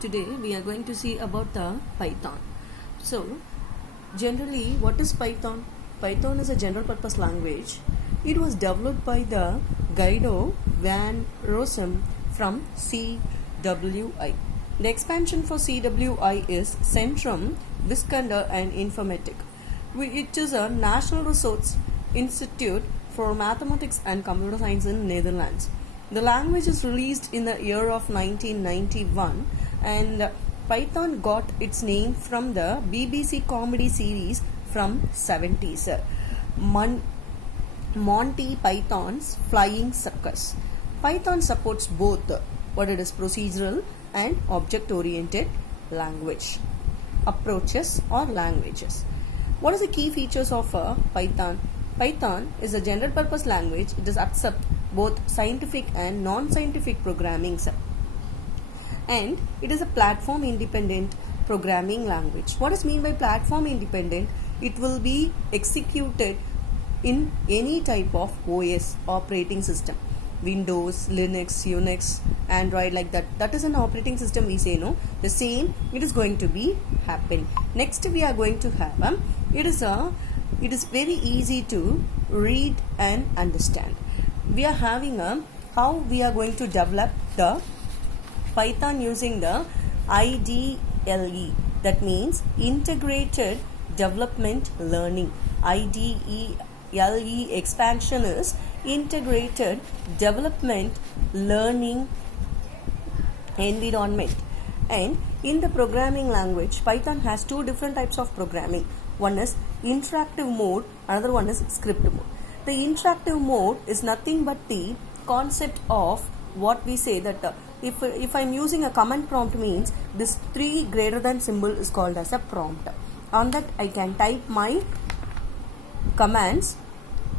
Today we are going to see about the Python. So generally what is Python? Python is a general purpose language. It was developed by the Guido van Rossum from CWI. The expansion for CWI is Centrum Wiskunde and Informatik. It is a National Research Institute for Mathematics and Computer Science in Netherlands. The language is released in the year of 1991 and Python got its name from the BBC comedy series from 70s. Monty Python's Flying Circus. Python supports both procedural and object-oriented language approaches or languages. What are the key features of Python? Python is a general purpose language. It does accept both scientific and non-scientific programming, and it is a platform independent programming language. What is mean by platform independent? It will be executed in any type of OS, operating system, Windows, Linux, Unix, Android, like that. That is an operating system we say, no? The same it is going to be happen. Next we are going to have it is very easy to read and understand. We are having how we are going to develop the Python using the IDLE, that means Integrated Development Learning. IDLE expansion is Integrated Development Learning Environment. And in the programming language, Python has two different types of programming. One is interactive mode, another one is script mode. The interactive mode is nothing but the concept of what we say that if I'm using a command prompt, means this 3 greater than symbol is called as a prompt. On that I can type my commands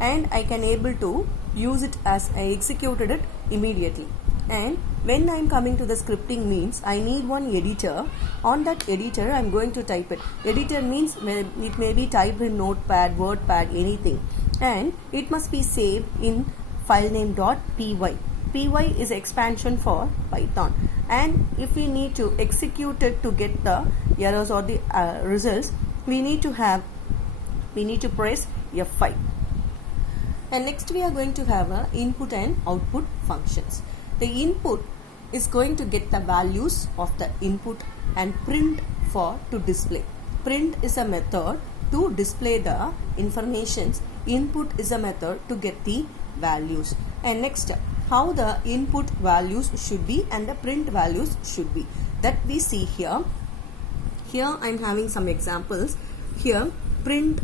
and I can able to use it as I executed it immediately. And when I'm coming to the scripting, means I need one editor. On that editor I'm going to type it. Editor means it may be typed in Notepad, WordPad, anything, and it must be saved in file name .py. Py is expansion for Python, and if we need to execute it to get the errors or the results, we need to press F5. And next we are going to have input and output functions. The input is going to get the values of the input, and print to display. Print is a method to display the informations. Input is a method to get the values. And next, how the input values should be and the print values should be, that we see here. Here I am having some examples. Here print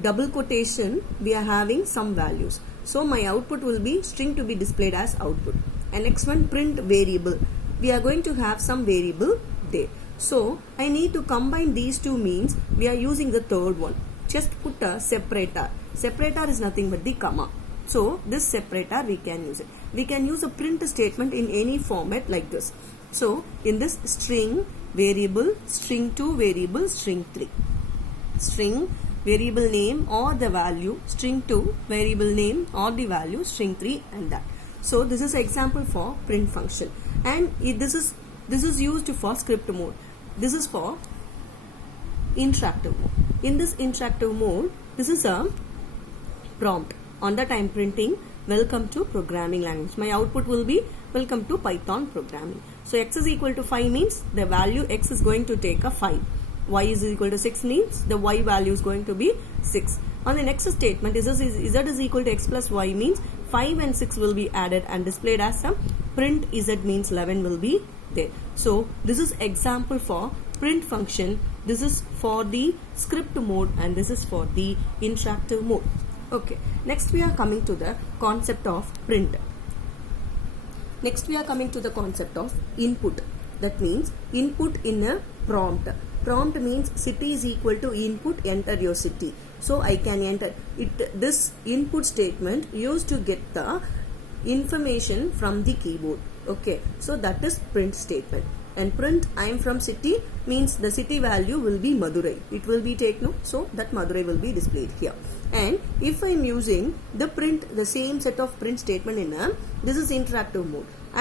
double quotation, we are having some values. So my output will be string to be displayed as output. And next one, print variable. We are going to have some variable there. So I need to combine these two, means we are using the third one. Just put a separator. Separator is nothing but the comma. So this separator we can use it. We can use a print statement in any format like this. So in this, string variable, string 2 variable, string 3. String variable name or the value, string 2 variable name or the value, string 3, and that. So this is example for print function, and this is used for script mode. This is for interactive mode. In this interactive mode, this is a prompt. On that I am printing welcome to programming language. My output will be welcome to Python programming. So x is equal to 5 means the value x is going to take a 5. Y is equal to 6 means the y value is going to be 6. On the next statement, z is equal to x plus y means 5 and 6 will be added and displayed as a print z means 11 will be there. So this is example for print function. This is for the script mode and this is for the interactive mode. Okay, next we are coming to the concept of print. Next we are coming to the concept of input. That means input in a prompt. Prompt means city is equal to input, enter your city. So I can enter it. This input statement used to get the information from the keyboard. Okay, so that is print statement. And print I am from city means the city value will be Madurai. It will be taken, so that Madurai will be displayed here. And if I am using the print, the same set of print statement in a, this is interactive mode.